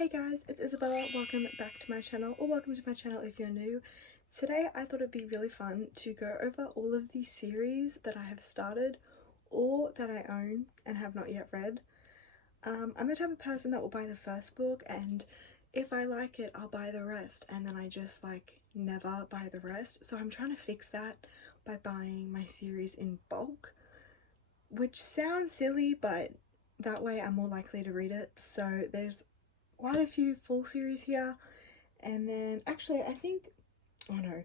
Hey guys, it's Isabella. Welcome back to my channel, or welcome to my channel if you're new. Today I thought it'd be really fun to go over all of the series that I have started or that I own and have not yet read. I'm the type of person that will buy the first book, and if I like it I'll buy the rest, and then I just never buy the rest. So I'm trying to fix that by buying my series in bulk, which sounds silly, but that way I'm more likely to read it. So there's quite a few full series here, and then actually I think, oh no,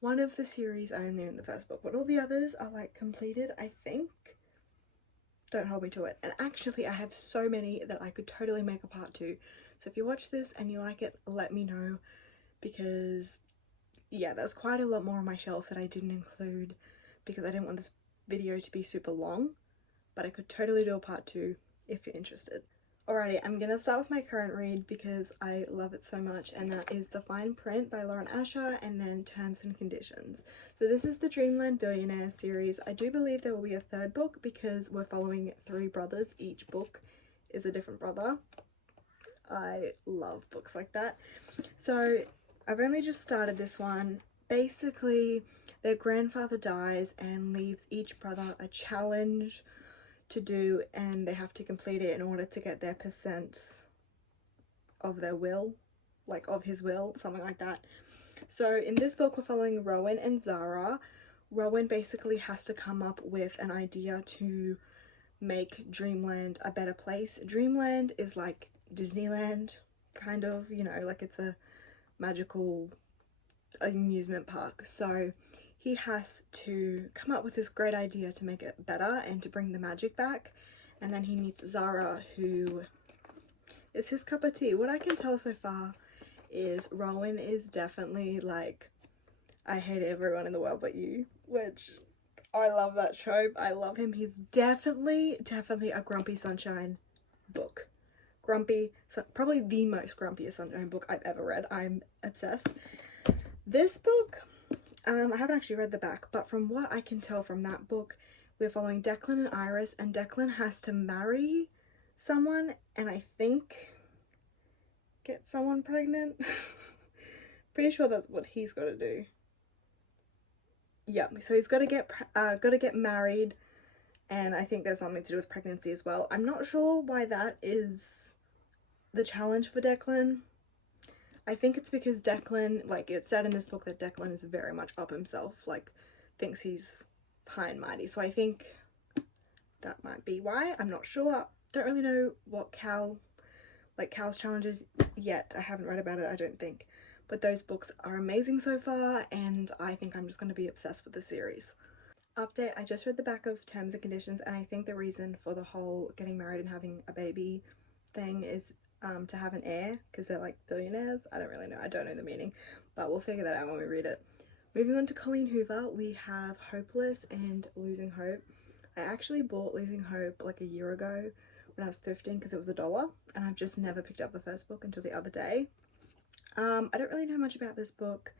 one of the series I only own the first book, but all the others are completed, I think. Don't hold me to it. And actually I have so many that I could totally make a part 2. So if you watch this and you like it, let me know, because yeah, there's quite a lot more on my shelf that I didn't include because I didn't want this video to be super long, but I could totally do a part 2 if you're interested. Alrighty, I'm gonna start with my current read because I love it so much, and that is The Fine Print by Lauren Asher, and then Terms and Conditions. So this is the Dreamland Billionaire series. I do believe there will be a third book because we're following 3 brothers. Each book is a different brother. I love books like that. So I've only just started this one. Basically, their grandfather dies and leaves each brother a challenge to do, and they have to complete it in order to get their percent of their will, of his will, something like that. So in this book we're following Rowan and Zara. Rowan basically has to come up with an idea to make Dreamland a better place. Dreamland is like Disneyland, kind of, you know, it's a magical amusement park. So he has to come up with this great idea to make it better and to bring the magic back. And then he meets Zara, who is his cup of tea. What I can tell so far is Rowan is definitely I hate everyone in the world but you, which I love that trope. I love him. He's definitely a Grumpy Sunshine book. Grumpy, probably the most grumpiest Sunshine book I've ever read. I'm obsessed. This book, I haven't actually read the back, but from what I can tell from that book, we're following Declan and Iris, and Declan has to marry someone and I think get someone pregnant. Pretty sure that's what he's got to do. Yeah, so he's got to get married, and I think there's something to do with pregnancy as well. I'm not sure why that is the challenge for Declan. I think it's because Declan, it's said in this book that Declan is very much up himself, thinks he's high and mighty. So I think that might be why. I'm not sure. Don't really know what Cal's challenges yet. I haven't read about it, I don't think. But those books are amazing so far, and I think I'm just going to be obsessed with the series. Update, I just read the back of Terms and Conditions, and I think the reason for the whole getting married and having a baby thing is to have an heir, because they're billionaires. I don't really know, I don't know the meaning, but we'll figure that out when we read it. Moving on to Colleen Hoover, we have Hopeless and Losing Hope. I actually bought Losing Hope a year ago when I was thrifting because it was $1, and I've just never picked up the first book until the other day. I don't really know much about this book.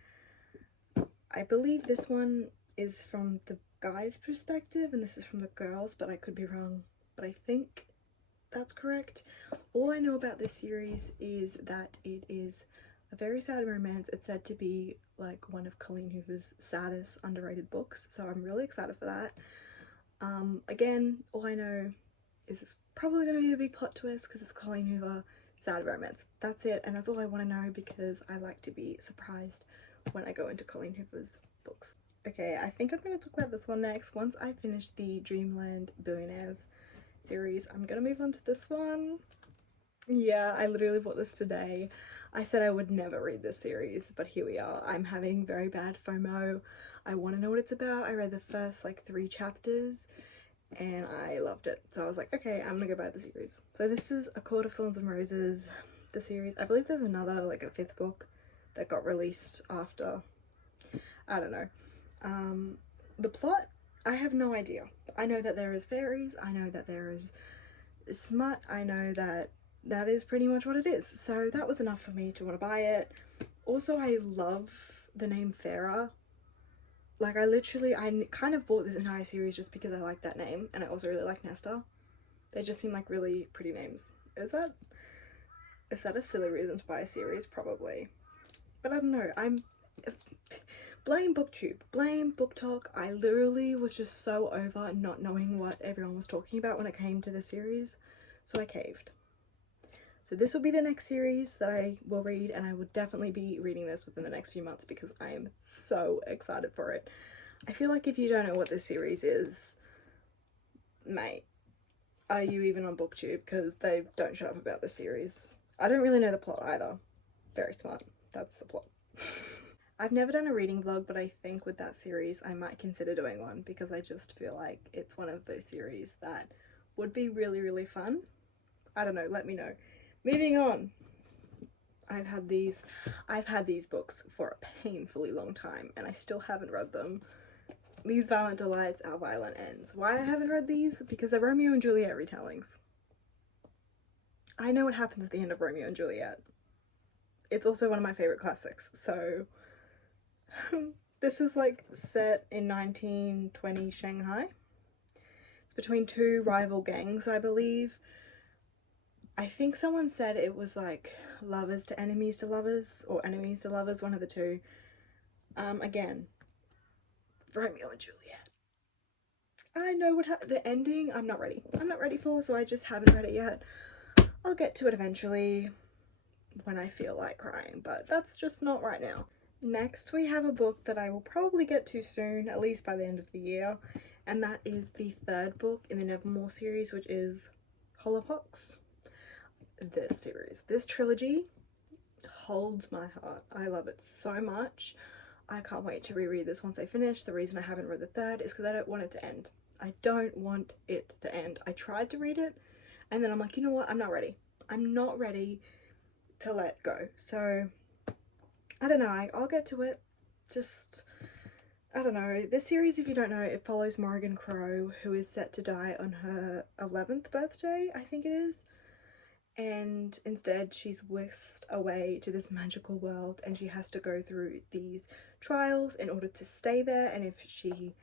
I believe this one is from the guy's perspective and this is from the girl's, but I could be wrong, but I think that's correct. All I know about this series is that it is a very sad romance. It's said to be one of Colleen Hoover's saddest underrated books, so I'm really excited for that. Again, all I know is it's probably going to be a big plot twist because it's Colleen Hoover, sad romance. That's it, and that's all I want to know because I like to be surprised when I go into Colleen Hoover's books. Okay, I think I'm going to talk about this one next. Once I finish the Dreamland Billionaires series, I'm gonna move on to this one. Yeah, I literally bought this today. I said I would never read this series, but here we are. I'm having very bad FOMO. I want to know what it's about. I read the first 3 chapters and I loved it, so I was like, okay, I'm gonna go buy the series. So this is A Court of Thorns and Roses, the series. I believe there's another a 5th book that got released after. I don't know. The plot, I have no idea. I know that there is fairies, I know that there is smut, I know that that is pretty much what it is. So that was enough for me to want to buy it. Also, I love the name Farah. I kind of bought this entire series just because I like that name, and I also really like Nesta. They just seem like really pretty names. Is Is that a silly reason to buy a series? Probably. But I don't know, blame booktube, blame book talk. I literally was just so over not knowing what everyone was talking about when it came to the series, so I caved. So this will be the next series that I will read, and I will definitely be reading this within the next few months because I am so excited for it. I feel like if you don't know what this series is, mate, are you even on booktube? Because they don't shut up about the series. I don't really know the plot either. Very smart. That's the plot. I've never done a reading vlog, but I think with that series I might consider doing one because I just feel like it's one of those series that would be really, really fun. I don't know, let me know. Moving on. I've had these books for a painfully long time and I still haven't read them. These Violent Delights, Our Violent Ends. Why I haven't read these? Because they're Romeo and Juliet retellings. I know what happens at the end of Romeo and Juliet. It's also one of my favourite classics, so this is like set in 1920 Shanghai. It's between two rival gangs, I believe. I think someone said it was like lovers to enemies to lovers, or enemies to lovers, one of the two. Again, Romeo and Juliet. I know what the ending I'm not ready for, so I just haven't read it yet. I'll get to it eventually when I feel like crying, but that's just not right now. Next we have a book that I will probably get to soon, at least by the end of the year, and that is the third book in the Nevermore series, which is Holobox. This series, this trilogy holds my heart. I love it so much. I can't wait to reread this once I finish. The reason I haven't read the third is because I don't want it to end. I don't want it to end. I tried to read it and then I'm like, you know what, I'm not ready. I'm not ready to let go. So I don't know, I'll get to it. Just, I don't know. This series, if you don't know, it follows Morrigan Crow, who is set to die on her 11th birthday, I think it is. And instead she's whisked away to this magical world and she has to go through these trials in order to stay there, and if she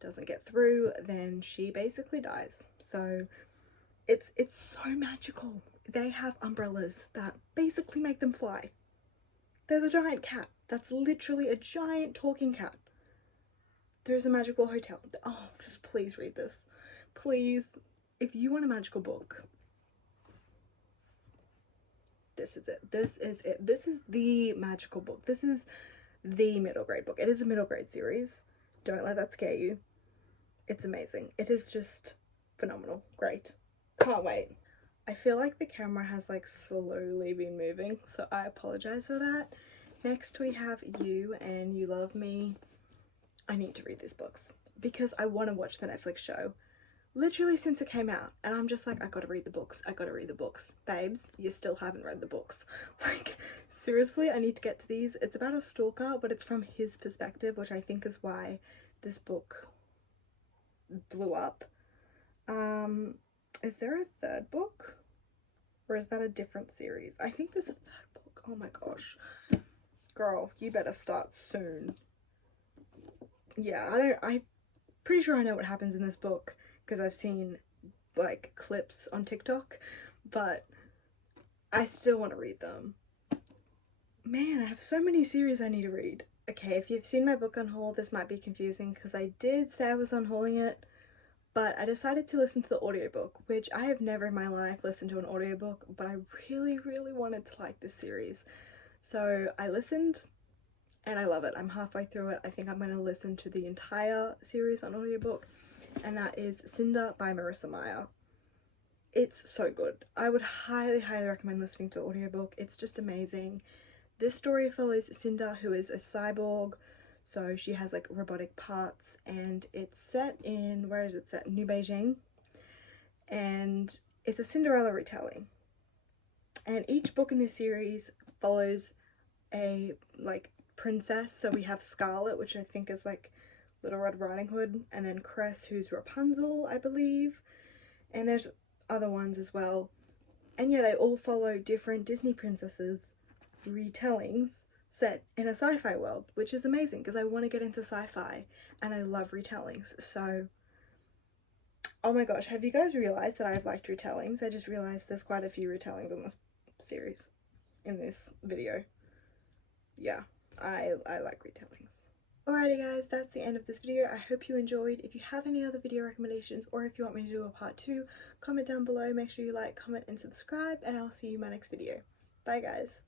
doesn't get through then she basically dies. So it's so magical. They have umbrellas that basically make them fly. There's a giant cat that's literally a giant talking cat. There's a magical hotel. Oh, just please read this. Please, if you want a magical book, this is it. This is it. This is the magical book. This is the middle grade book. It is a middle grade series. Don't let that scare you. It's amazing. It is just phenomenal. Great. Can't wait. I feel like the camera has like slowly been moving, so I apologize for that. Next we have You and You Love Me. I need to read these books because I want to watch the Netflix show literally since it came out, and I'm just like, I gotta read the books. I gotta read the books. Babes, you still haven't read the books. Like, seriously, I need to get to these. It's about a stalker, but it's from his perspective, which I think is why this book blew up. Is there a third book? Or is that a different series? I think there's a third book. Oh my gosh. Girl, you better start soon. Yeah, I'm pretty sure I know what happens in this book because I've seen like clips on TikTok, but I still want to read them. Man, I have so many series I need to read. Okay, if you've seen my book unhaul, this might be confusing because I did say I was unhauling it, but I decided to listen to the audiobook, which I have never in my life listened to an audiobook, but I really, really wanted to like this series. So I listened and I love it. I'm halfway through it. I think I'm going to listen to the entire series on audiobook, and that is Cinder by Marissa Meyer. It's so good. I would highly, highly recommend listening to the audiobook. It's just amazing. This story follows Cinder, who is a cyborg, so she has like robotic parts, and it's set in, where is it set? New Beijing, and it's a Cinderella retelling. And each book in this series follows a like princess. So we have Scarlet, which I think is like Little Red Riding Hood, and then Cress, who's Rapunzel, I believe, and there's other ones as well. And yeah, they all follow different Disney princesses retellings set in a sci-fi world, which is amazing because I want to get into sci-fi and I love retellings. So oh my gosh, have you guys realized that I've liked retellings? I just realized there's quite a few retellings on this series. in this video. Yeah, I like retellings. Alrighty guys, that's the end of this video. I hope you enjoyed. If you have any other video recommendations or if you want me to do a part 2, comment down below. Make sure you like, comment and subscribe, and I'll see you in my next video. Bye guys.